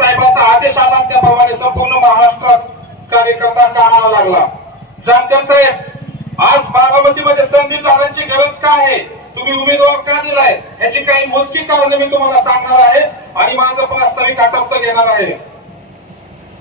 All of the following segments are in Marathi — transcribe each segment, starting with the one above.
साहेबांचा आदेश आला त्याप्रमाणे संपूर्ण महाराष्ट्रात कार्यकर्ता कामाला लागला। जानकर साहेब, आज बारामतीमध्ये संदीप दादांची गरज काय आहे, तुम्ही उमेदवार का दिलाय, याची काही मोजकी कारण मी तुम्हाला सांगणार आहे आणि माझं प्रास्ताविक आटोपत घेणार आहे।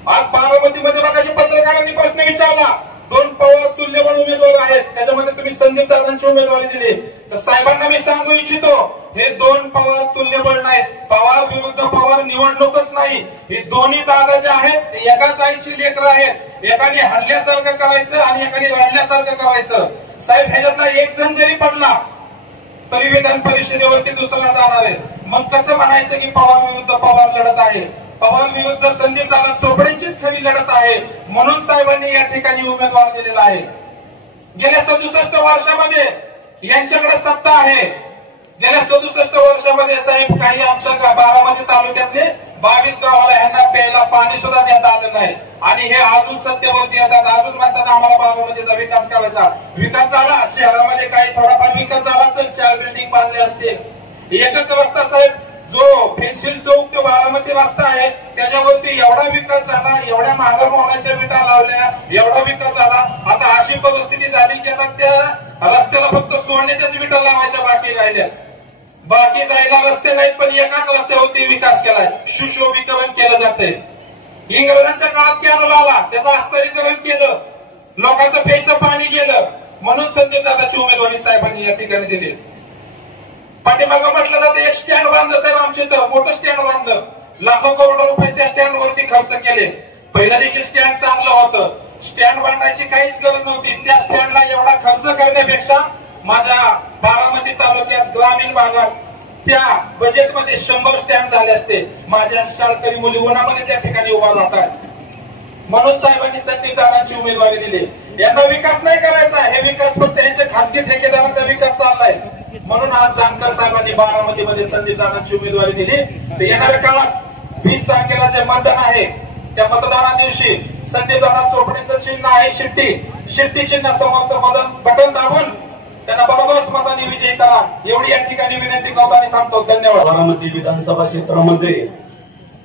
आज बारामतीमध्ये मगाशी पत्रकारांनी प्रश्न विचारला, 2 पवार तुल्यबळ उमेदवार आहेत, त्याच्यामध्ये तुम्ही संदीप दादांची उमेदवारी दिली, तर साहेबांना मी सांगू इच्छितो, हे 2 पवार तुल्यबळ नाहीत। पवार विरुद्ध पवार निवडणूकच नाही, हे दोन्ही दादा जे आहेत ते एकाच आईची लेकरं आहेत। एकाने हरल्यासारखं करायचं आणि एकाने रडल्यासारखं करायचं। साहेब, ह्याच्यातला एक जण जरी पडला तरी विधान परिषदेवरती दुसरा जाणार आहे। मग कसं म्हणायचं की पवार विरुद्ध पवार लढत आहे, पवार विरुद्ध संदीप दादा चोपडेंचीच खरी लढत आहे। म्हणून साहेबांनी या ठिकाणी उमेदवार दिलेला आहे। गेल्या 67 वर्षामध्ये यांच्याकडे सत्ता आहे। गेल्या 67 वर्षामध्ये साहेब काही आमच्या बारामती तालुक्यातले 22 गावाला यांना प्यायला पाणी सुद्धा देता आलं नाही आणि हे अजून सत्तेवरती येतात, अजून म्हणतात आम्हाला बारामतीचा विकास करायचा। विकास झाला, शहरामध्ये काही थोडाफार विकास झाला असेल, 4 बिल्डिंग बांधले असते। एकच रस्ता साहेब, जो पेन्सिल चौक तो बारामती रस्ता आहे, त्याच्यावरती एवढा विकास झाला, एवढ्या महाग मोलाच्या विटा लावल्या, एवढा विकास झाला। आता अशी परिस्थिती झाली की आता त्या रस्त्याला फक्त सोन्याच्याच विटा लावायच्या बाकी राहिल्या। बाकी जायला रस्ते नाहीत, पण एकाच रस्त्यावरती विकास केलाय, सुशोभीकरण केलं जातंय। इंग्रजांच्या काळात कॅनल आला, त्याचं अस्तरीकरण केलं, लोकांचं प्यायचं पाणी गेलं, म्हणून संदीप दादाची उमेदवारी साहेबांनी या ठिकाणी दिली। पाठीमागं म्हटलं जातं एक स्टँड बांधलं साहेब, आमच्या इथं मोठं स्टँड बांधलं, लाखो करोड रुपये त्या स्टँड वरती खर्च केले। पहिला देखील स्टँड चांगलं होतं, स्टँड बांधायची काहीच गरज नव्हती। त्या स्टँडला एवढा खर्च करण्यापेक्षा माझ्या बारामती तालुक्यात ग्रामीण भागात त्या बजेटमध्ये 100 स्टँड झाले असते। माझ्या शाळकरी मुली उन्हामध्ये त्या ठिकाणी उभा राहतात, म्हणून साहेबांनी संदीप दादांची उमेदवारी दिली। यांना विकास नाही करायचा, हे विकास फक्त यांच्या खासगी ठेकेदारांचा विकास चाललाय। म्हणून आज जानकर साहेबांनी बारामतीमध्ये संदीप दादांची उमेदवारी दिली। तर येणाऱ्या काळात 20 तारखेला जे मतदान आहे त्या मतदाना दिवशी संदीप दादा चोपडेचं चिन्ह आहे शिट्टी, शिट्टी चिन्ह समोरचं बटन दाबून त्यांना बरोबर मताने विजयी करा, एवढी या ठिकाणी विनंती करतो आणि थांबतो। धन्यवाद। बारामती विधानसभा क्षेत्रामध्ये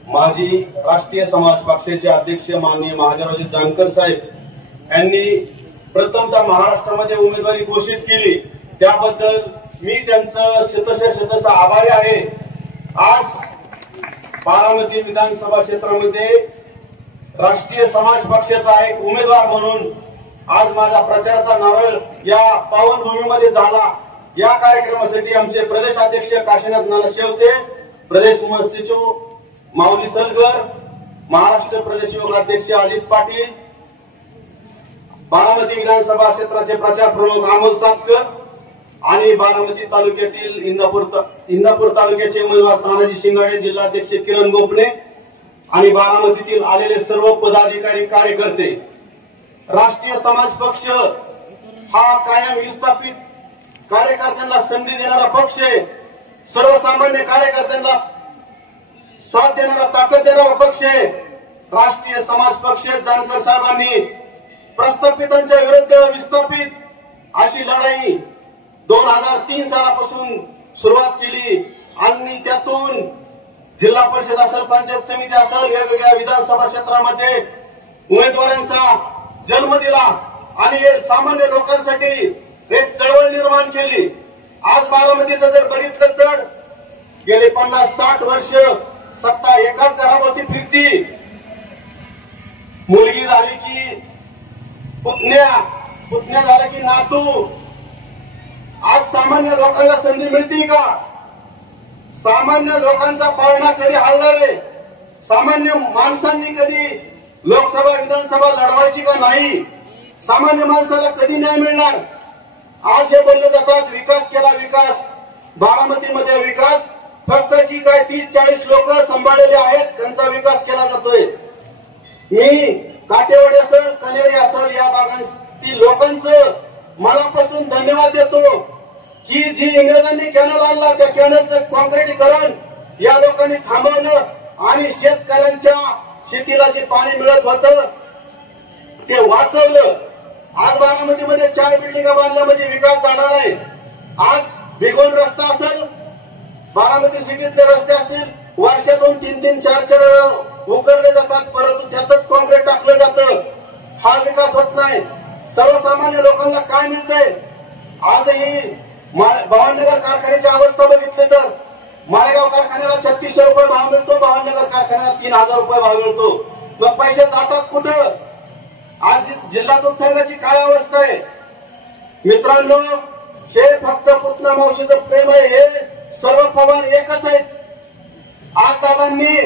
माजी राष्ट्रीय समाज पक्षाचे अध्यक्ष माननीय महादेवराजे जानकर साहेब यांनी प्रथमतः महाराष्ट्रामध्ये उमेदवारी घोषित केली, त्याबद्दल मी त्यांचं शतशः आभारी आहे। आज बारामती विधानसभा क्षेत्रामध्ये राष्ट्रीय समाज पक्षाचा एक उमेदवार म्हणून आज माझा प्रचाराचा नारळ या पावनभूमीमध्ये झाला। या कार्यक्रमासाठी आमचे प्रदेश अध्यक्ष काशीनाथ नाना शेवते, प्रदेश सचिव माऊली सलगर, महाराष्ट्र प्रदेश युवक अध्यक्ष अजित पाटील, बारामती विधानसभा क्षेत्राचे प्रचार प्रमुख अमोल सातकर आणि बारामती तालुक्यातील इंदापूर तालुक्याचे उमेदवार तानाजी शिंगाडे, जिल्हाध्यक्ष किरण गोपणे आणि बारामतीतील आलेले सर्व पदाधिकारी कार्यकर्ते। राष्ट्रीय समाज पक्ष हा कायम विस्थापित कार्यकर्त्यांना संधी देणारा पक्ष आहे, सर्वसामान्य कार्यकर्त्यांना साथ देणारा, ताकद देणारा पक्ष आहे। राष्ट्रीय समाज पक्ष जानकर साहेबांनी प्रस्थापितांच्या विरुद्ध विस्थापित अशी लढाई 2003 सालापासून सुरुवात केली आणि त्यातून जिल्हा परिषद असेल, पंचायत समिती असेल, वेगवेगळ्या विधानसभा क्षेत्रामध्ये उमेदवारांचा जन्म दिला आणि सामान्य लोकांसाठी एक चळवळ निर्माण केली। आज बारामतीचं जर बघितलं तर गेले 50-60 वर्ष सत्ता एकाच घरावरती फिरती, मुलगी झाली की पुतण्या झाला की नातू। आज सामान्य लोकांना संधी मिळते का? सामान्य लोकांचा पाळणा कधी हलणार आहे? सामान्य माणसांनी कधी लोकसभा विधानसभा लढवायची का नाही? सामान्य माणसाला कधी न्याय मिळणार? आज हे बोलले जातात विकास केला, विकास बारामतीमध्ये विकास फक्त जी काय 30-40 लोक सांभाळलेले आहेत त्यांचा विकास केला जातोय। मी काटेवाडी असेल, कनेरी असेल, या भागांतील लोकांचं मनापासून धन्यवाद देतो की जी इंग्रजांनी कॅनल आणला त्या कॅनलचं कॉन्क्रिटीकरण या लोकांनी थांबवलं आणि शेतकऱ्यांच्या शेतीला जे पाणी मिळत होतं ते वाचवलं। आज बारामतीमध्ये 4 बिल्डिंगा बांधल्या म्हणजे विकास झाला नाही। आज भिगवण रस्ता असेल, बारामती सिटीतले रस्ते असतील, वर्षातून 3-4 उकरले जातात, परंतु त्यातच कॉन्क्रीट टाकलं जातं. हा विकास होत नाही. सर्वसामान्य लोकांना काय मिळतंय? आजही भावनगर कारखान्याची अवस्था बघितली तर माळेगाव कारखान्याला 3600 रुपये भाव मिळतो, भावनगर कारखान्याला 3000 रुपये भाव मिळतो. मग पैसे जातात कुठं? आज जिल्हा दूध संघाची काय अवस्था आहे मित्रांनो? हे फक्त पुतना मावशीचं प्रेम आहे. हे सर्व पवार एकच आहेत. आज दादांनी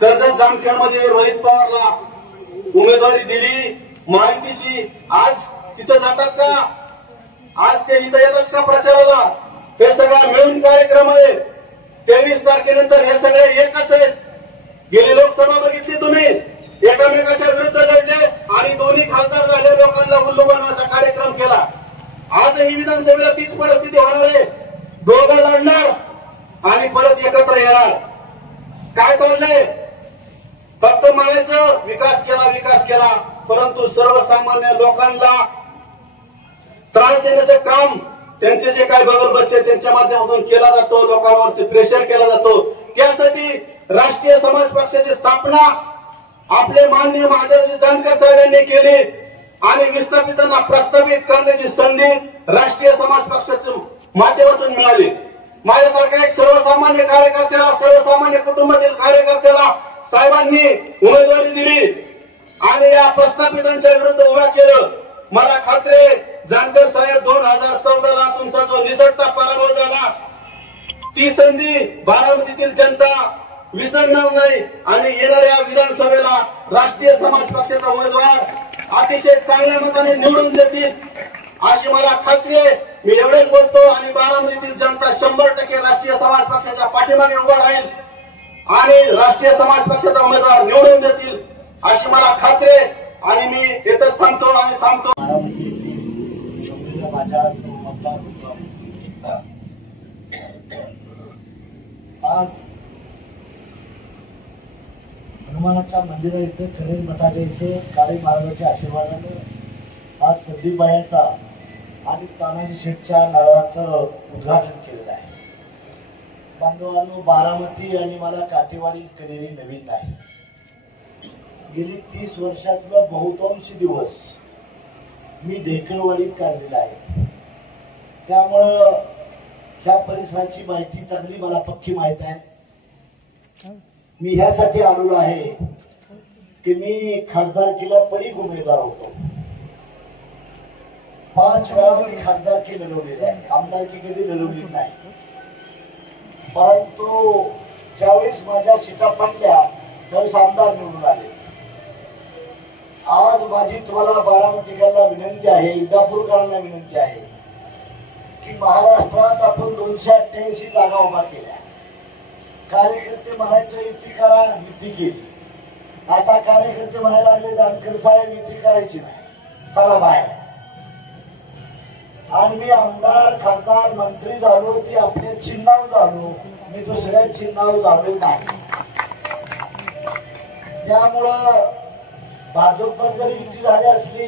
कर्जत जामखेडमध्ये रोहित पवारला उमेदवारी दिली महायुतीची. आज तिथं जातात का? आज ते इथं येतात का प्रचाराला? हे सगळा मिळून कार्यक्रम आहे. 23 तारखेनंतर हे सगळे एकच आहेत. गेली लोकसभा बघितली तुम्ही, एकामेकाच्या विरुद्ध लढले आणि दोन्ही खासदार झाले, लोकांना उल्लू बनवायचा कार्यक्रम केला. आजही विधानसभेला तीच परिस्थिती होणार आहे. दोघं लढणार आणि परत एकत्र येणार. काय चाललंय? फक्त म्हणायचं विकास केला विकास केला, परंतु सर्वसामान्य लोकांना त्रास देण्याचं काम त्यांचे जे काय बगल बच्चे त्यांच्या माध्यमातून केला जातो. लोकांवरती प्रेशर केला जातो. त्यासाठी राष्ट्रीय समाज पक्षाची स्थापना आपले माननीय महादेवजी जानकर साहेबांनी केली आणि विस्थापितांना प्रस्थापित करण्याची संधी राष्ट्रीय समाज पक्षाच्या माध्यमातून मिळाली. माझ्यासारख्या एक सर्वसामान्य कार्यकर्त्याला, सर्वसामान्य कुटुंबातील कार्यकर्त्याला साहेबांनी उमेदवारी दिली आणि या प्रस्थापितांच्या विरुद्ध उभा केलं. मला खात्री आहे जानकर साहेब 2014ला तुमचा जो निसटता पराभव झाला, ती संधी बारामतीतील जनता विसरणार नाही आणि येणाऱ्या विधानसभेला राष्ट्रीय समाज पक्षाचा उमेदवार अतिशय चांगल्या मताने निवडून देतील अशी मला खात्री आहे. मी एवढेच बोलतो आणि बारामतीतील जनता 100% राष्ट्रीय समाज पक्षाच्या पाठीमागे उभा राहील आणि राष्ट्रीय समाज पक्षाचा उमेदवार निवडून देतील अशी मला खात्री आहे. आणि मी येतच थांबतो आणि थांबतो. माझ्या मतदार आज हनुमानाच्या मंदिरा इथे, खरेड मठाच्या इथे काळे महाराजांच्या आशीर्वादाने आज संदीपबाईंचा आणि तानाजी शेठच्या नारळाचं उद्घाटन केलेलं आहे. बांधवांनो, बारामती आणि मला काटेवाडी कनेरी नवीन नाही. गेली 30 वर्षातलं बहुतांश दिवस मी ढेकळवाडीत काढलेला आहे. त्यामुळं ह्या परिसराची माहिती चांगली मला पक्की माहित आहे. मी ह्यासाठी आलेलो आहे की मी खासदारकीला परीख उमेदवार होतो. 5 वेळा मी खासदारकी लढवलेली आहे, आमदारकी कधी लढवली नाही. परंतु ज्यावेळेस माझ्या सीटा पडल्या त्यावेळेस आमदार निवडून आले. आज माझी तुम्हाला बारामतीकरांना विनंती आहे, इंदापूरकरांना विनंती आहे की महाराष्ट्रात आपण 288 जागा उभा केल्या. कार्यकर्ते म्हणायचं युती करा, युती केली. आता कार्यकर्ते म्हणायला लागले जानकर साहेब युती करायची नाही, चला बाहेर. आणि मी आमदार, खासदार, मंत्री झालो, ती आपल्या चिन्हावर झालो, मी दुसऱ्या चिन्हावर झालो नाही. त्यामुळं भाजपवर जर युती झाली असली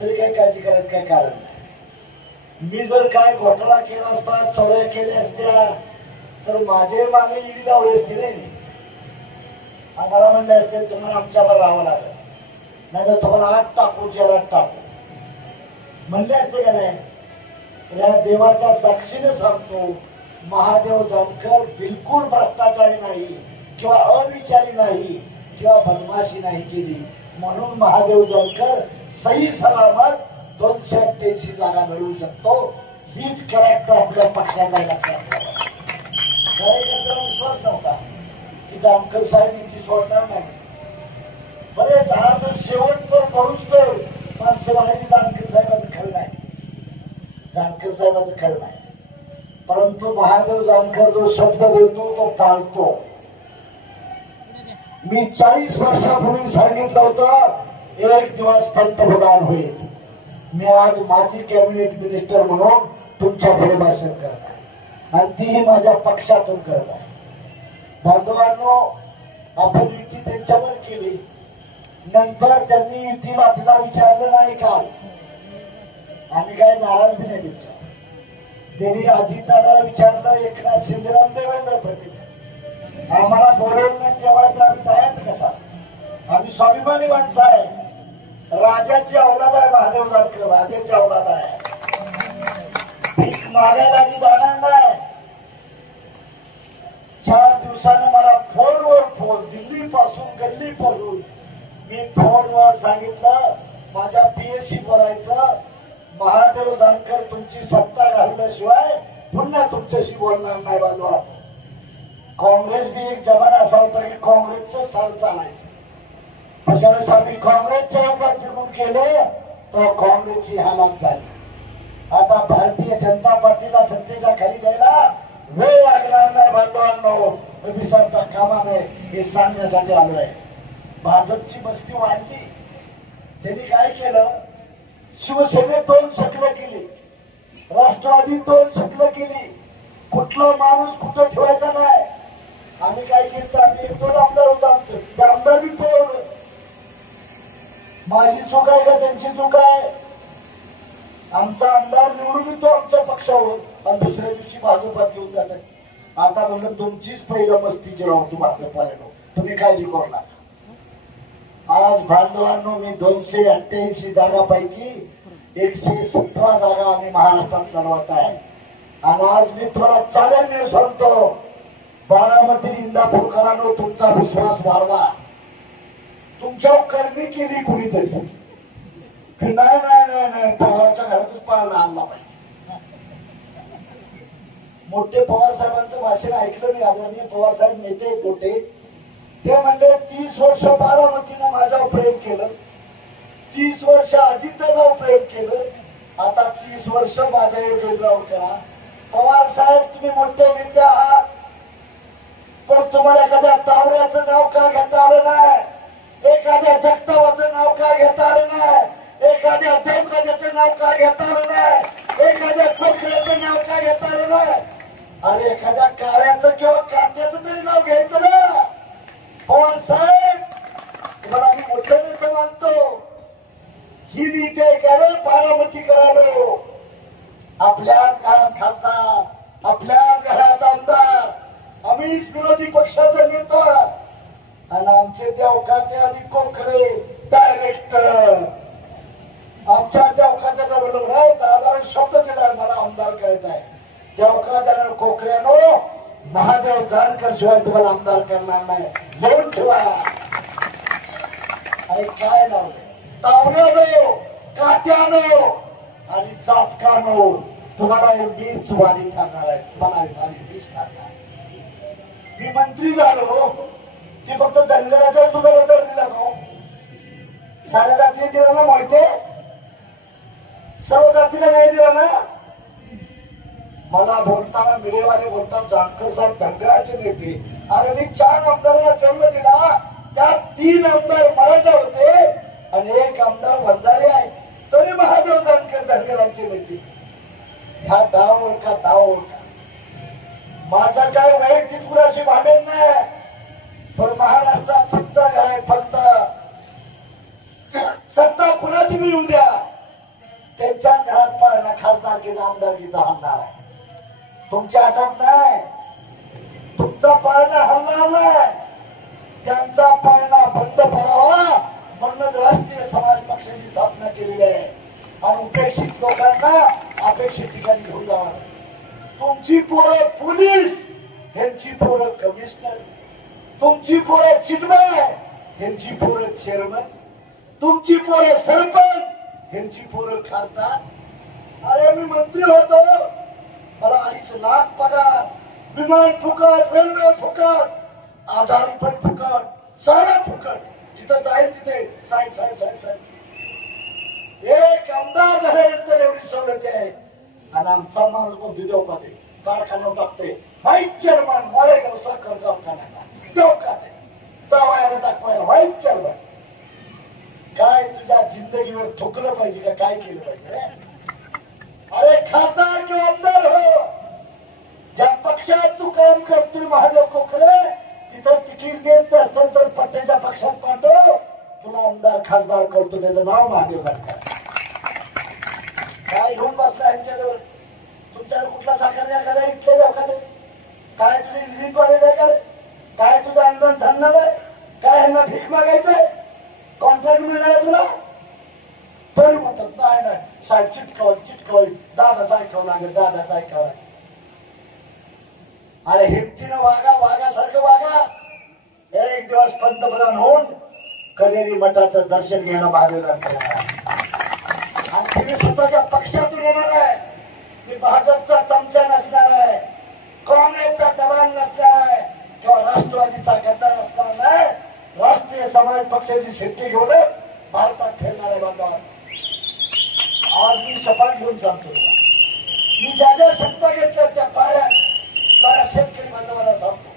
तरी काही काळजी करायचं काही कारण नाही. मी जर काय घोटाळा केला असता, चोऱ्या केल्या असत्या तर माझे मागे ईडी लावली असती नाही. आम्हाला म्हणले असते तुम्हाला आमच्यावर राहावं लागेल, नाही तर तुम्हाला आत टाकू, जेलात टाकू म्हणले असते का नाही. या देवाच्या साक्षीने सांगतो, महादेव जानकर बिलकुल भ्रष्टाचारी नाही किंवा अविचारी नाही किंवा बदमाशी नाही केली. म्हणून महादेव जानकर सही सलामत 288 जागा मिळवू शकतो. हीच कॅरेक्टर आपल्या पक्षाचा लक्षात ठेवा. कार्यकर्त्यांना विश्वास नव्हता की जानकर साहेब युती सोडणार नाही. बरेच आज शेवटवर पडूच तर माणसं म्हणायची जानकर साहेबाचं खरं नाही, जानकर साहेबाचं खरं नाही. परंतु महादेव जानकर जो शब्द देतो तो पाळतो. मी 40 वर्षापूर्वी सांगितलं होतं एक दिवस पंतप्रधान होईल. मी आज माजी कॅबिनेट मिनिस्टर म्हणून तुमच्या पुढे भाषण करत आहे आणि तीही माझ्या पक्षातून करत आहे. बांधवांनो, आपण युती त्यांच्यावर केली, नंतर त्यांनी युतीला आपल्याला विचारलं नाही का? आम्ही काय नाराज बी नाही त्यांच्या. त्यांनी अजितदादाला विचारलं, एकनाथ शिंदे, देवेंद्र फडणवीस आम्हाला बोलवण्याच्या स्वाभिमानी माणसं आहे. राजाची औलाद आहे महादेव जानकर, राजाची औलाद आहे. भीक मागायला मी जाणार नाही. 4 दिवसानं मला फोनवर फोन, दिल्ली पासून गल्ली पासून मी फोनवर सांगितलं माझ्या पीएससी बोलायचं. महादेव जानकर तुमची सत्ता घालवल्याशिवाय पुन्हा तुमच्याशी बोलणार नाही बाजूला. काँग्रेस बी एक जमाना असा होता की काँग्रेसचं सर चालायचं. त्यावेळेस आम्ही काँग्रेसच्या योगात निवडून केले तर काँग्रेसची हालत झाली. आता भारतीय जनता पार्टीला सत्तेच्या खाली द्यायला वेळ लागणार नाही बांधवांनो, विसरता कामा नये हे सांगण्यासाठी आलोय. भाजपची मस्ती वाढली. त्यांनी काय केलं, शिवसेनेत 2 शकलं केली, राष्ट्रवादी 2 शकलं केली. कुठला माणूस कुठं ठेवायचा नाही. आम्ही काय केलं, आम्ही 1-2 आमदार होतो आमचं, ते आमदार बी पळवलं. माझी चूक आहे का त्यांची चूक आहे? आमचा आमदार निवडून येतो आमच्या पक्षावर आणि दुसऱ्या दिवशी भाजपात घेऊन जातात. आता म्हणलं तुमचीच पहिलं मस्तीची राहू तू भाजपाला, तुम्ही काळजी करू नका. आज बांधवांनो मी 288 जागापैकी 117 जागा आम्ही महाराष्ट्रात लढवत आहे. आणि आज मी थोडा चॅलेंज सांगतो, बारामती इंदापूरकरांनो तुमचा विश्वास वाढवा. तुमच्यावर करणी केली कुणीतरी, नाही नाही नाही नाही पवारच्या घरातच पाळणा आणला पाहिजे. मोठे पवार साहेबांचं भाषण ऐकलं मी, आदरणीय पवार साहेब नेते मोठे, ते म्हणले 30 वर्ष बारामतीनं माझ्यावर प्रेम केलं, 30 वर्ष अजितदादावर प्रेम केलं, आता 30 वर्ष माझ्या योगेंद्रावर करा. पवार साहेब तुम्ही मोठे नेते आहात, पण तुम्हाला एखाद्या तावऱ्याचं नाव का घेता आलं नाही, एखाद्या जगतावाचं नाव का घेता आलं नाही, एखाद्या देवकाद्याचं नाव का घेता आलं नाही, एखाद्या कोकऱ्याचं नाव का घेता आलं नाही. अरे एखाद्या काळ्याचं किंवा काट्याचं तरी नाव घ्यायचं ना. पवार साहेब तुम्हाला आम्ही मोठं नेते मानतो. ही नीती आहे का रे बारामती करालो? आपल्याच घरात खासदार, आपल्याच घरात आमदार, आम्हीच विरोधी पक्षाचा नेता आणि आमचे देवखाते आणि कोखरे डायरेक्टर. आमच्या देवखात्याला बोलून नाही 10,000 शब्द दिला मला आमदार करायचा आहे. देवखात्याला कोखऱ्यानो महादेव जानकर शिवाय तुम्हाला आमदार करणार नाही, लिहून ठेवा. अरे काय लावले, तावऱ्यानो काट्यानो आणि चाचकानो तुम्हाला मीच वारी ठरणार आहे, तुम्हाला वारी मीच ठरणार. मी मंत्री झालो की फक्त धनगराच्या दुधाला दर दिला तो, साऱ्या जातीला दिला ना, मोहिते सर्व जातीला नाही दिला ना. मला बोलताना मिळेवाले बोलतात जानकर साहेब धनगराचे नेते. अरे मी 4 आमदारांना जन्म दिला, त्यात 3 आमदार मराठा होते आणि 1 आमदार वंजारी आहे, तरी महादेव जानकर धनगरांचे नेते. ह्या डाव ओळखा, डाव ओळखा. माझा काय वैयक्तिक कुणाशी भांडण नाही, पण महाराष्ट्रात सत्ता आहे, फक्त सत्ता कुणाची बी येऊ द्या, त्यांच्या घरात पाळणा खासदारकीचा आमदारकीचा हलणार आहे. तुमच्या हातात नाही, तुमचा पाळणा हलणार नाही. त्यांचा पाळणा बंद पडावा म्हणूनच राष्ट्रीय समाज पक्षाची स्थापना केलेली आहे. आणि उपेक्षित लोकांना अपेक्षित ठिकाणी घेऊन जावं. तुमची पोरं पोलीस, ह्यांची पोरं कमिशनर, तुमची पोरं चिटमॅन, ह्यांची पोरं चेअरमन, तुमची पोरं सरपंच, ह्यांची पोरं खासदार. अरे मी मंत्री होतो, मला 2.5 लाख पगार, विमान फुकट, रेल्वे फुकट, आजारी पण फुकट, सारं फुकट. जिथं जाईल तिथे साहेब साहेब साहेब साहेब. एक आमदार झाल्यानंतर एवढी सवलती आहे. आणि आमचा माणूस पण देवकाते कारखाना टाकते, व्हाईट चेअरमन माळेगाव साखर कारखान्याचा देवकाते जावायला दाखवायला व्हाईट चेअरमन. काय तुझ्या जिंदगीवर थुकलं पाहिजे का, काय केलं पाहिजे रे? अरे खासदार किंवा आमदार हो, ज्या पक्षात तू काम करतोय महादेव कोकरे, तिथं तिकीट देत नसतं तर पट्ट्याच्या पक्षात पाठव, तुला आमदार खासदार करतो, त्याचं नाव महादेव जानकर. काय घेऊन बसला यांच्याजवळ? तुमच्याकडे कुठला साखर कारखाना इथले देवखाते? काय तुझं इंजिनिअरिंग कॉलेज आहे का रे? काय तुझं अनुदान धरणार आहे? काय ह्यांना भीक मागायचंय? कळलं नाही तुला? तरी म्हणतात नाही नाही साहेब चिटकवल दादाचा ऐकावं लागेल दादाचा ऐकावं लागेल. अरे हिमतीनं वाघासारखं वागा. एक दिवस पंतप्रधान होऊन कनेरी मठाचं दर्शन घ्यायला महादेवला आणि तुम्ही स्वतःच्या पक्षातून येणार आहे. मी भाजपचा चमचा नसणार आहे, काँग्रेसचा दलाल नसणार आहे किंवा राष्ट्रवादीचा गद्दार नसणार नाही. राष्ट्रीय समाज पक्षाची शेती घेऊनच भारतात फिरणार आहे बांधवांनो. आज मी शपथ घेऊन सांगतो, मी ज्या ज्या शब्द घेतल्या त्या पाड्यात साऱ्या शेतकरी बांधवांना सांगतो.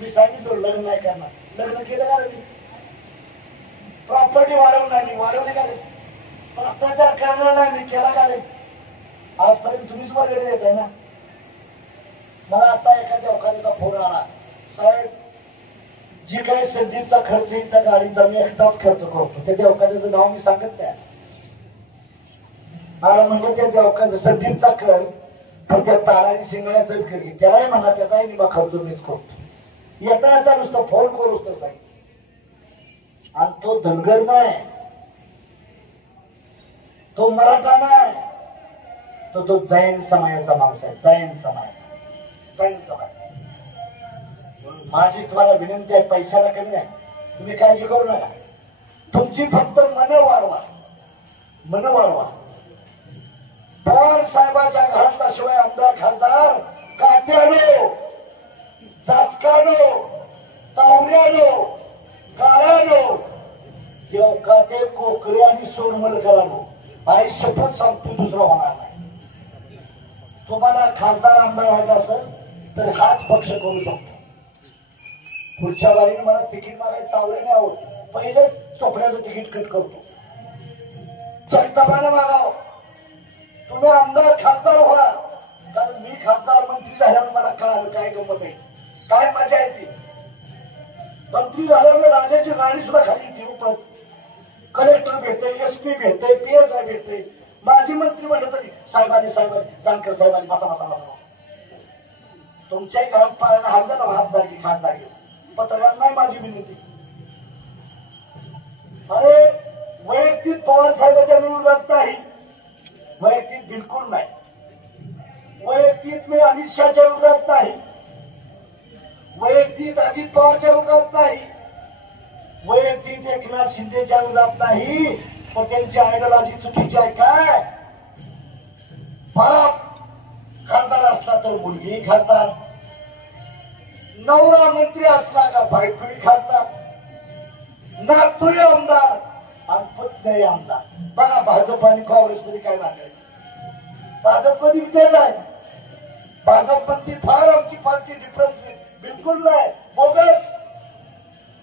मी सांगितलं लग्न नाही करणार, लग्न केलं का रे? प्रॉपर्टी वाढवणार नाही, वाढवली का रे? भ्रष्टाचार करणार नाही, मी केला का रे? आजपर्यंत तुम्हीच वर्गणी देत आहे ना. मला आता एखाद्या अवकाशाचा फोन आला, साहेब जी काही संदीपचा खर्च येईल त्या गाडीचा मी एकटाच खर्च करतो. त्या देवकाशाचं नाव मी सांगत नाही. मला म्हणलं त्या देवकाश संदीपचा कर पण त्या ताराजी शिंगण्याचा विकर घे, त्यालाही म्हणा त्याचाही निमा खर्च मीच करतो. येता येता नुसतं फोन करूच तर सांगितलं. आणि तो धनगर नाही, तो मराठा नाही, तो जैन समाजाचा माणूस आहे. जैन समाज. माझी तुम्हाला विनंती आहे, पैशाला कमी आहे, तुम्ही काळजी करू नका. तुमची फक्त मन वाढवा. पवार साहेबाच्या घरातला शिवाय आमदार खासदार काट्यानो, चाचकानो, तावऱ्यानो, काळ्यानो, देवकाते कोकरे आणि सोनमलकरांनो, आई शपथ सांगतो दुसरं होणार नाही. तुम्हाला खासदार आमदार व्हायचं असेल तर हाच पक्ष करू शकतो. पुढच्या बारीने मला तिकीट मागायचं तावड्याने आवड, पहिले चोपड्याचं तिकीट कट करतो. जगतापाने मागाव, तुम्ही आमदार खासदार व्हा. कारण मी खासदार मंत्री झाल्यावर मला कळालं काय गंमत आहे, काय मजा येते. मंत्री झाल्यावर राजाची राणी सुद्धा खाली येते. उपत कलेक्टर भेटते, SP भेटते, PSI भेटते. माझी मंत्री म्हणलं तरी साहेबांनी जानकर साहेबांनी बसा. तुमच्याही घरात पाळणं हात हातदारी खासदारी पत्रकार नाही माझी विनंती. अरे वैयक्तिक पवार साहेबांच्या विरोधात नाही, वैयक्तिक बिलकुल नाही. वैयक्तिक मी अमित शहाच्या विरोधात नाही, वैयक्तिक अजित पवारच्या विरोधात नाही, वैयक्तिक एकनाथ शिंदेच्या विरोधात नाही. पण त्यांची आयडियोलॉजी चुकीची आहे. काय बाप खासदार असला तर मुलगी खासदार, नवरा मंत्री असला का बायकोही खासदार, नातूही आमदार आणि पुतण्याही आमदार. बघा भाजप आणि काँग्रेसमध्ये काय लागले. भाजपमध्ये विद्यात आहे, भाजपमध्ये फार आमची पार्टी डिफरन्स बिलकुल नाही, बोगस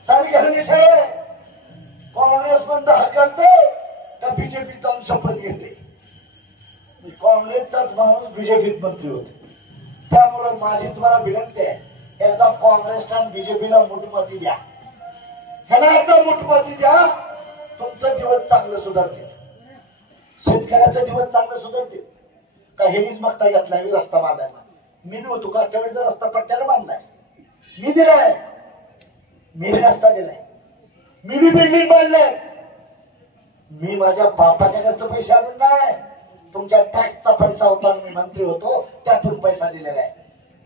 सारी घालण्याची आहे. काँग्रेस बंद हकलते का बीजेपी जाऊन शपथ घेते. काँग्रेसचाच माणूस बीजेपीत मंत्री होते. त्यामुळे माझी तुम्हाला विनंती आहे, एकदा काँग्रेसला आणि बीजेपीला मुठमती द्या. ह्याला एकदा मुठमती द्या, तुमचं दिवस चांगलं सुधारतील, शेतकऱ्याचं दिवस चांगलं सुधारतील. का हेच मागता घेतलाय रस्ता बांधायचा. मी बी होतो का त्यावेळेचा रस्ता पट्ट्याला बांधलाय, मी दिलाय, मी बी रस्ता दिलाय, मी बी बिल्डिंग बांधलाय. मी माझ्या बापाच्या घरचं पैसे आणून नाही, तुमच्या टॅक्सचा पैसा होता, मी मंत्री होतो त्यातून पैसा दिलेला आहे.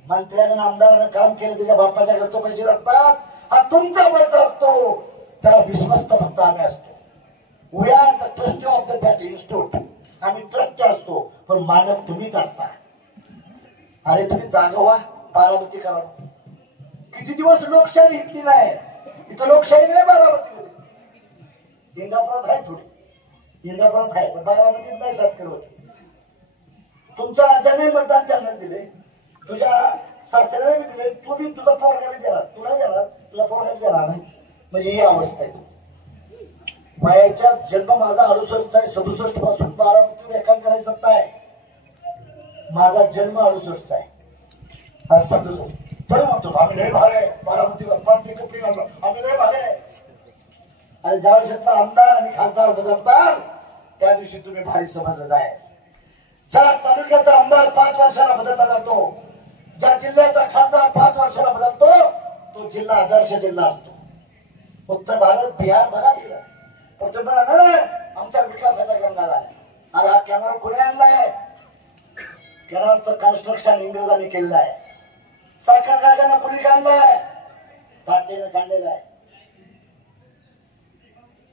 मंत्र्यानं आमदारानं काम केलं त्याच्या बापाच्या घरचे पैसे लागतात, हा तुमचा पैसा असतो. त्याला विश्वस्त फक्त आम्ही असतो. We are the trustee of that institute. आम्ही ट्रस्ट असतो पण मालक तुम्हीच असता. अरे तुम्ही जागा व्हा, बारामती करा. किती दिवस लोकशाही इथली नाही, इथं लोकशाही नाही बारामतीमध्ये. इंदापुरात आहे थोडी, इंदापुरात आहे पण बारामतीत नाही. सत्कर होते तुमच्या राजाने मतदान त्यांना दिले, तुझ्या सासऱ्याने बी दिले, तू बी तुझा पोरगा बी देणार, तू नाही देणार, तुझा पोरगा बी देणार नाही. म्हणजे ही अवस्था आहे. वयाच्या जन्म माझा 68 आहे, 67 पासून बारामतीवर एकाच करायची सत्ता आहे. माझा जन्म 68 आहे, 67. तरी म्हणतो आम्ही लय भारे बारामतीवर, पांढरी कपडे घालतो आम्ही लय भारे. आणि ज्यावेळेस आमदार आणि खासदार बदलतात त्या दिवशी तुम्ही भारी समजलं जाय. ज्या तालुक्याचा आमदार 5 वर्षाला बदलला जातो, ज्या जिल्ह्याचा खासदार 5 वर्षाला बदलतो, तो जिल्हा आदर्श जिल्हा असतो. उत्तर भारत, बिहार बघा तिकडं पण तुम्ही म्हणा आमच्या विकासाचा गंगा झाला. अरे हा कॅनल कोणी आणलाय? कॅनलचं कन्स्ट्रक्शन इंग्रजांनी केलेलं आहे. साखर कारखाना कोणी काढलाय? तातेनं काढलेला आहे.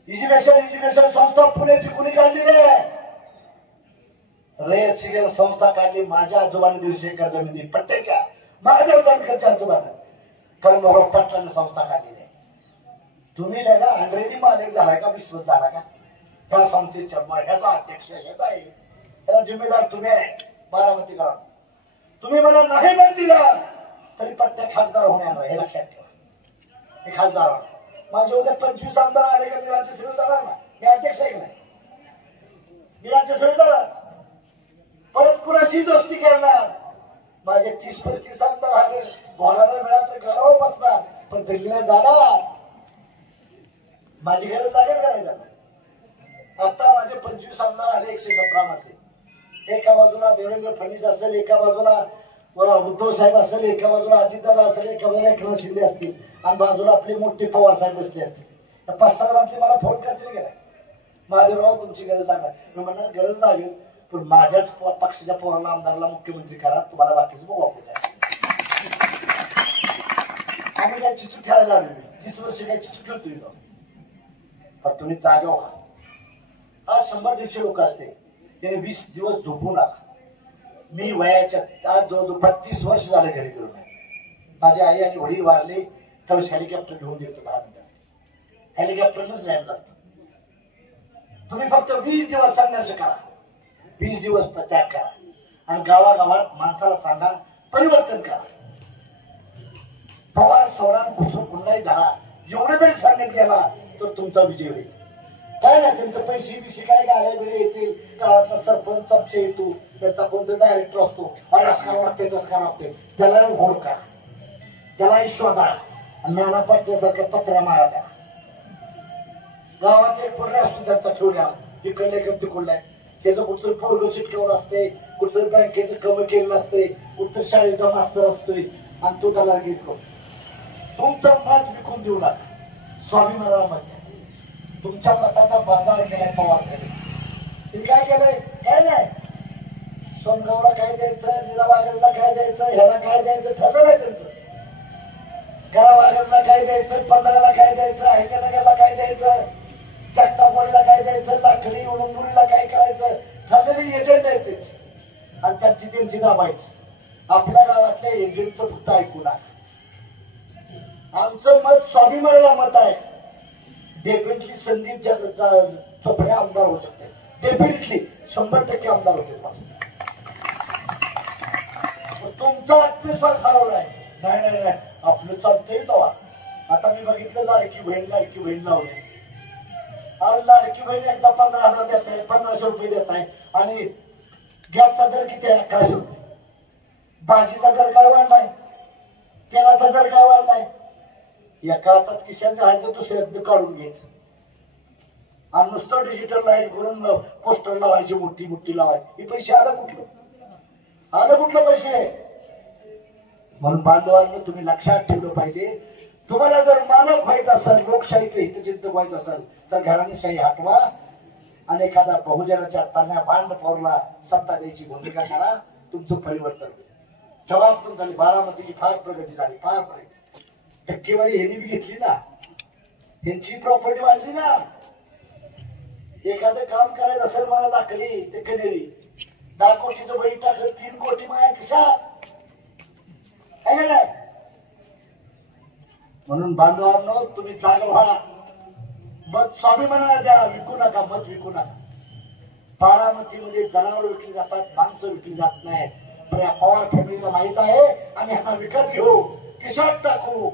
एज्युकेशन संस्था पुण्याची कुणी काढलेली आहे? रयत शिक्षण संस्था काढली. माझ्या आजोबाने 150 एकर जमीन दिली पट्ट्याच्या. महादेव जानकरच्या आजोबाने कर्मराव पाटलांनी संस्था काढलेली आहे. तुम्ही लगा अंग्रेजी मालिक झालाय का? विश्वत झाला का? ह्या संस्थेच्या ह्याचा अध्यक्ष ह्याचा आहे. त्याला जिम्मेदार तुम्ही आहे. बारामती करा. तुम्ही मला नाही मत दिला तरी पट्ट्या खासदार होणार हे लक्षात ठेवा. हे खासदार माझे उद्या 25 आमदार आले का मी राज्यसभेत जाणार ना. मी अध्यक्ष आहे की नाही? मी राज्यसभेत जाणार. परत कुणाशी दोस्ती करणार? माझे 30-35 आमदार आले घोडाला मिळालं तर गडावर बसणार पण दिल्लीला जाणार. माझी गरज लागेल का नाही जाणार? आता माझे 25 आमदार आले 117 मध्ये. एका बाजूला देवेंद्र फडणवीस असेल, एका बाजूला उद्धव साहेब असेल, एका बाजूला अजितदादा असेल, एका बाजूला एकनाथ शिंदे असतील आणि बाजूला आपली मोठी पवार साहेब बसले असतील. त्या 5-6 जणांचे मला फोन करतील का नाही? महादेवराव तुमची गरज लागणार. मी म्हणणार गरज लागेल पण माझ्याच पक्षाच्या पोराला आमदाराला मुख्यमंत्री करा. तुम्हाला बाकीचं बघू आपण. आम्ही काय चिचू खेळायला आलो. 30 वर्ष काय चिचू खेळतोय पण तुम्ही जागा व्हा. आज 100-150 लोक असते त्याने 20 दिवस झोपू नका. मी वयाच्या आज जवळजवळ 32 वर्ष झाले घरी गेलो नाही. माझे आई आणि वडील वारले त्यावेळेस हेलिकॉप्टर घेऊन गेलो 10 मिनिटात. हेलिकॉप्टरनच लँड लागतं. तुम्ही फक्त 20 दिवस संघर्ष करा. 20 दिवस त्याग करा आणि गावागावात माणसाला सांगा परिवर्तन करा. पवार सोडा घुसून पुन्हाही धरा एवढं जरी सांगत गेला तर तुमचा विजय होईल. काय ना त्यांचं पैसे काय गाड्या बिड्या येतील. गावातला सरपंच चमचे येतो त्याचा कोणता डायरेक्टर असतो. अरे असं करावं लागते तसं करावं लागते. त्याला घोड करा, त्याला शोधा आणि नाना पट्ट्यासारख्या पत्र्या मारा. त्या गावात एक पुढे असतो त्यांचा ठेवल्या इकडले का तिकडलाय. त्याचं कुठतरी पोरग चिटकावर असते, कुठतरी बँकेचं कमी केलेलं असते, कुठतरी शाळेचा मास्तर असतोय आणि तो त्याला घेतो. तुमचं मत विकून देऊ नका. स्वाभिमानाला मत द्या. तुमच्या मताचा बाजार केलाय पवारकडे. तिने काय केलंय? काय नाही. सोनगावला काय द्यायचं, निराबागेला काय द्यायचं, ह्याला काय द्यायचं ठरलं नाही त्यांचं. गराबागेला काय द्यायचं, पंधराला काय द्यायचं, अहिल्यानगरला काय द्यायचं, जगतापवाडीला काय द्यायचं, लाखली उडुंबुरीला काय करायचं ठरलेली एजंट आहेत त्यांची आणि त्यांची दाबायची. आपल्या गावातल्या एजंटचं फक्त ऐकू नका. आमचं मत स्वाभिमानाला मत आहे. डेफिनेटली संदीप चोपडे आमदार होऊ शकते. डेफिनेटली 100% आमदार होते. तुमचा आत्मविश्वास हरवलाय. नाही आपलं चालतंय तेव्हा. आता मी बघितलं लाडकी बहीण लावली. अरे लाडकी बहीण एकदा 15,000 देत आहे, 1500 रुपये देत आहे आणि गॅसचा दर किती आहे? 1100 रुपये. भाजीचा दर काय वाढलाय, तेलाचा दर काय वाढलाय. एका हातात खिशात जायचं दुसऱ्यात काढून घ्यायचं आणि नुसतं डिजिटल लाईट करून पोस्टर लावायची मोठी लावायची. हे पैसे आलं कुठलं पैसे? म्हणून बांधवांनी तुम्ही लक्षात ठेवलं पाहिजे. तुम्हाला जर मालक व्हायचं असेल, लोकशाहीचं हितचिंतक व्हायचं असेल तर घराणेशाही हटवा आणि एखादा बहुजनाच्या तन्या बांधपौरला सत्ता द्यायची भूमिका करा. तुमचं परिवर्तन होईल. जबाब पण झाली. बारामतीची फार प्रगती झाली. फार प्रगती. टक्केवारी ह्यांनी बी घेतली ना. ह्यांची प्रॉपर्टी वाढली ना. एखादं काम करायचं असेल मला लाकली ते कनेरी 10 कोटीचं बळी टाकलं 3 कोटी माया खिशात आहे का नाही. म्हणून बांधवांनो तुम्ही जागा व्हा. मत स्वाभिमानाला द्या. विकू नका. मत विकू नका. बारामतीमध्ये जनावर विकली जातात, माणसं विकली जात नाही. पण या पवार फॅमिलीला माहित आहे आम्ही ह्यांना विकत घेऊ, खिशात टाकू.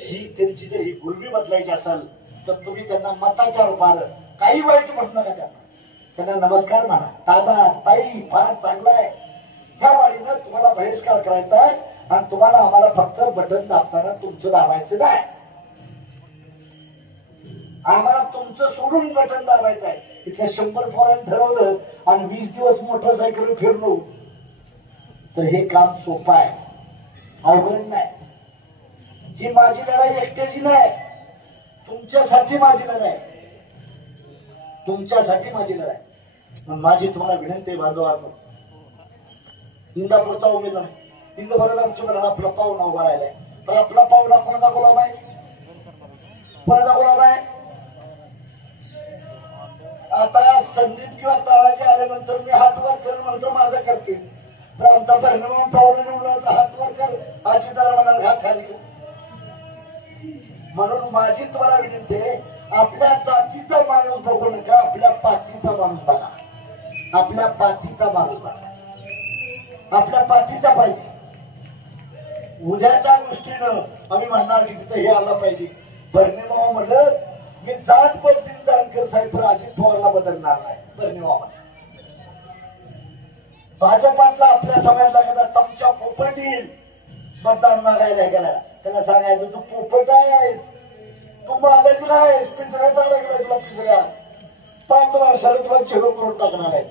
ही त्यांची जर ही गुलमी बदलायची असेल तर तुम्ही त्यांना मताच्या रूपानं काही वाईट म्हणू नका. त्यांना नमस्कार म्हणा. दादा ताई फार चांगला आहे. ह्या वाढीनं तुम्हाला बहिष्कार करायचा आहे आणि तुम्हाला आम्हाला फक्त बटन दाबताना तुमचं दाबायचं नाही. आम्हाला तुमचं सोडून बटन दाबायचं आहे. इथल्या 100 पोरांनी ठरवलं आणि 20 दिवस मोटरसायकल फिरलो तर हे काम सोपं आहे, अवघड नाही. ही माझी लढाई एकट्याची नाही. तुमच्यासाठी तुमच्यासाठी माझी लढाई, तुमच्यासाठी माझी लढाई. पण माझी तुम्हाला विनंती आहे बांधवांनो, इंदापूरचा उमेदवार इंदापुरात आमच्या मनात आपला पाहुणा उभा राहिलाय. तर आपला पाहुणा कोणाचा गुलाम आहे? कोणाचा गुलाम आहे? आता संदीप किंवा ताराजी आल्यानंतर मी हात वर कर म्हणतो माझं करते. तर आमचा परिणाम पाहुणे निवडला हात वर कर, आजी तारा म्हणाल हात खाली. म्हणून माझी तुम्हाला विनंती आहे, आपल्या जातीचा माणूस बघू नका, आपल्या पातीचा माणूस बघा. आपल्या पातीचा माणूस बघा, आपल्या पातीचा पाहिजे. उद्याच्या गोष्टीनं आम्ही म्हणणार की तिथं हे आलं पाहिजे. बर्णिमाव म्हणलं मी जात बदलीन जानकर साहेब, पण अजित पवारला बदलणार नाही. बर्णिमामध्ये भाजपातला आपल्या समाजातला एखादा चमचा पोपट येईल मतदान मागायला गेला, त्याला सांगायचं तू पोपट आहेस, तू मालक नाहीस, पिंजऱ्यात अडकलाय तुला पिंजऱ्यात. 5 वर्षाला तुला झेरो करून टाकणार आहे.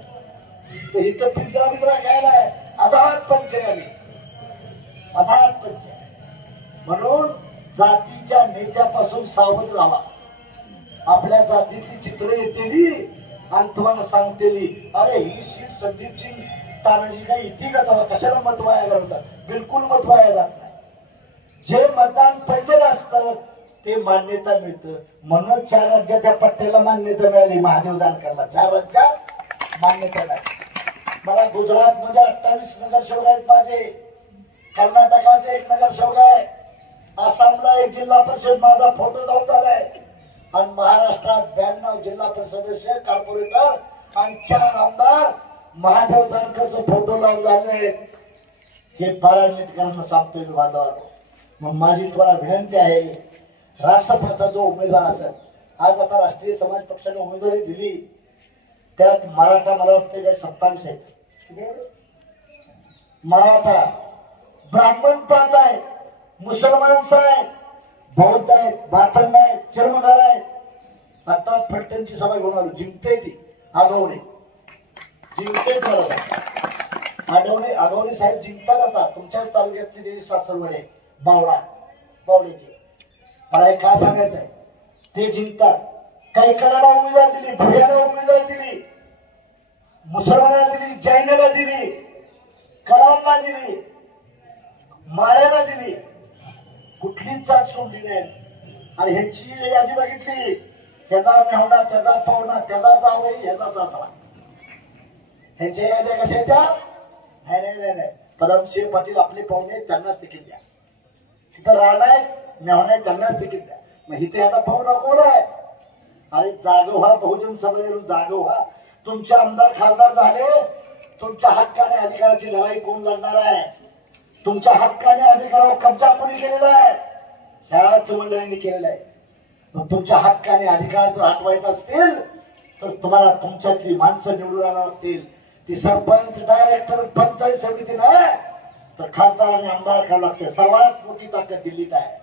तर इथं पिंजरा बिंजरा काय नाही, आझाद पंच आली, आझाद पंच. म्हणून जातीच्या नेत्यापासून सावध राहा. आपल्या जातीतली चित्र येतेली आणि तुम्हाला सांगतेली अरे ही सीट संदीपची तानाजी काही इथे का तेव्हा कशाला मत वाया घालवतात? बिलकुल मत वाया जात नाही. जे मतदान पडलेलं असतं ते मान्यता मिळतं. म्हणून 4 राज्यात त्या पट्ट्याला मान्यता मिळाली. महादेव जानकरला 4 राज्यात मान्यता मिळाली. मला गुजरात मध्ये 28 नगरसेवक आहेत माझे, कर्नाटकात 1 नगरसेवक आहे, आसामला 1 जिल्हा परिषद माझा फोटो जाऊन झालाय, आणि महाराष्ट्रात 92 जिल्हा परिषद सदस्य, कॉर्पोरेटर आणि 4 आमदार महादेव जानकरचे फोटो लावून झाले. हे पारायणकरांना सांगतोय मी बांधवांनो. मग माझी तुम्हाला विनंती आहे, राष्ट्रपतीचा जो उमेदवार असेल, आज आता राष्ट्रीय समाज पक्षाने उमेदवारी दिली, त्यात मराठा मला वाटतं काय 27 आहेत. मराठा, ब्राह्मण पाच आहे, मुसलमान आहेत, बौद्ध आहेत, बाथंग आहेत, चर्मकार आहेत. आता फलटणची सभा घेऊन आलो, जिंकते ती आगवणे, जिंकते आगवणे साहेब जिंकतात. आता तुमच्याच तालुक्यातली देवी सासरवडे बावडा बावड्याची मला एक काय सांगायचं आहे, ते जिंकतात. काही करायला उमेदवार दिली, भैयाला उमेदवार दिली, मुसलमानाला दिली, जैनाला दिली, कळांना दिली, माळ्याला दिली, कुठलीच जात सोडली नाही. आणि ह्यांची यादी बघितली, त्याचा मेहणा, त्याचा पाहुणा, त्याचा जावई, ह्याचा सासरा. ह्यांच्या याद्या कशा आहेत त्या? नाही. पदमसिंह पाटील आपले पाहुणे, त्यांनाच तिकीट द्या. तिथं राहणार आहेत, मेहणा त्यांनाच तिकीट द्या. मग इथे आता पाहुणा कोण आहे? अरे जागो व्हा, बहुजन समाजातून जागो व्हा. तुमचे आमदार खासदार झाले, तुमच्या हक्काने अधिकाराची लढाई कोण लढणार आहे? तुमच्या हक्काने अधिकारावर कब्जा कोणी केलेला आहे? शाळाच मंडळींनी केलेला आहे. तुमच्या हक्काने अधिकार जर हटवायचे असतील तर तुम्हाला तुमच्यातली माणसं निवडून आणावं लागतील. ती सरपंच, डायरेक्टर, पंचायत समिती नाही तर खासदार आणि आमदार करावं लागते. सर्वात मोठी ताकद दिल्लीत आहे.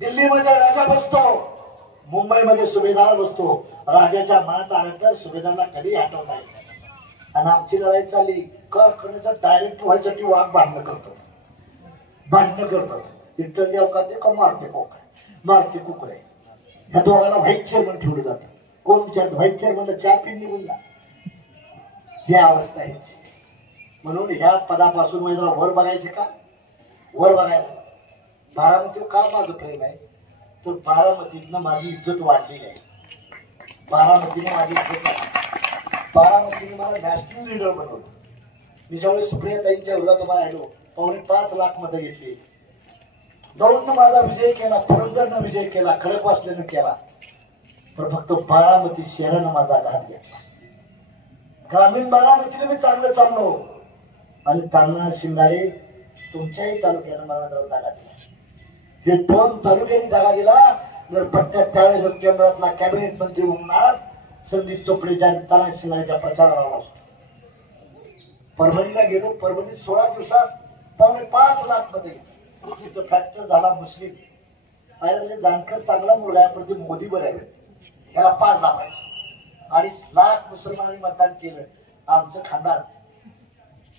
दिल्लीमध्ये राजा बसतो, मुंबईमध्ये सुभेदार बसतो. राजाच्या मनात आलं तर सुभेदारला कधी हटवता येत. आणि आमची लढाई चालली करण्याचं डायरेक्ट व्हायसाठी वाघ भांडणं करतात. विठ्ठल देव का ते का मारते कुकरे. ह्या दोघांना व्हाईस चेअरमन ठेवलं जातं. कोण विचारत व्हाईस चेअरमनला चहा पिंडी बोलला. ही अवस्था आहे. म्हणून ह्या पदापासून म्हणजे जरा वर बघायचे का? वर बघायला बारामतीवर का माझं प्रेम आहे तर बारामतीतनं माझी इज्जत वाढलेली आहे. बारामतीने माझी इज्जत वाढली. बारामतीने मला नॅशनल लीडर बनवलं. मी ज्यावेळेस सुप्रियाताईंच्या विरोधात तुम्हाला आलो, 5.25 लाख मतं घेतली. दौंडनं माझा विजय केला, पुरंदरनं विजय केला, खडकवासल्यानं केला, पण फक्त बारामती शहरानं माझा घात घेतला. ग्रामीण बारामतीने मी चांगलं चाललो आणि तांना शिंगाडे तुमच्याही तालुक्यानं मला जरा जागा दिला. हे 2 तालुक्यांनी जागा दिला. जर पट्ट्यात त्यावेळेस केंद्रातला कॅबिनेट मंत्री म्हणणार संदीप चोपडे ताना शिंगाडेच्या प्रचाराला असतो. परभणीला गेलो, परभणीत 16 दिवसात 5.25 लाख मध्ये तिथं फ्रॅक्चर झाला. मुस्लिम आहे म्हणजे जानकर चांगला मुलगा आहे, पण ते मोदी बरं आहे, ह्याला 5 लाख आहे. 2.5 लाख मुसलमानांनी मतदान केलं. आमचं खानदार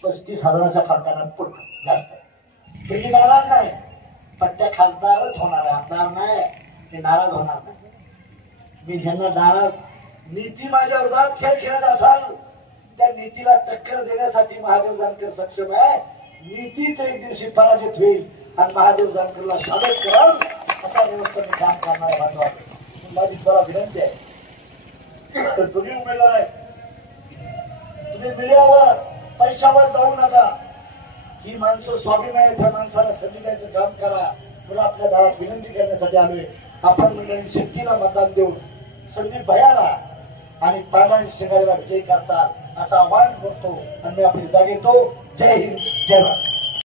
35,000च्या फरकानं पूर्ण जास्त आहे. पण मी नाराज नाही. पट्ट्या खासदारच होणार आहे, आमदार नाही. हे नाराज होणार नाही. मी ह्यांना नाराज, नीती माझ्या विरोधात खेळ खेळत असाल त्या नीतीला टक्कर देण्यासाठी महादेव जानकर सक्षम आहे. नीतीच एक दिवशी पराजित होईल आणि महादेव जानकरला शामिल कराल अशा व्यवस्थेने काम करणारा बांधवा. माझी तुम्हाला विनंती आहे, तुम्ही उमेदवार आहे, तुम्ही मीडियावर पैशावर जाऊ नका. ही माणसं स्वाभिमान त्या माणसाला संधी द्यायचं काम करा. मला आपल्या गावात विनंती करण्यासाठी आलोय. आपण मंडळी शेट्टीला मतदान देऊन संदीप भैयाला आणि तानाजी शिंगारेला विजयी करतात असं आवाहन करतो आणि मी आपली जागा घेतो. जय हिंद, जय भारत.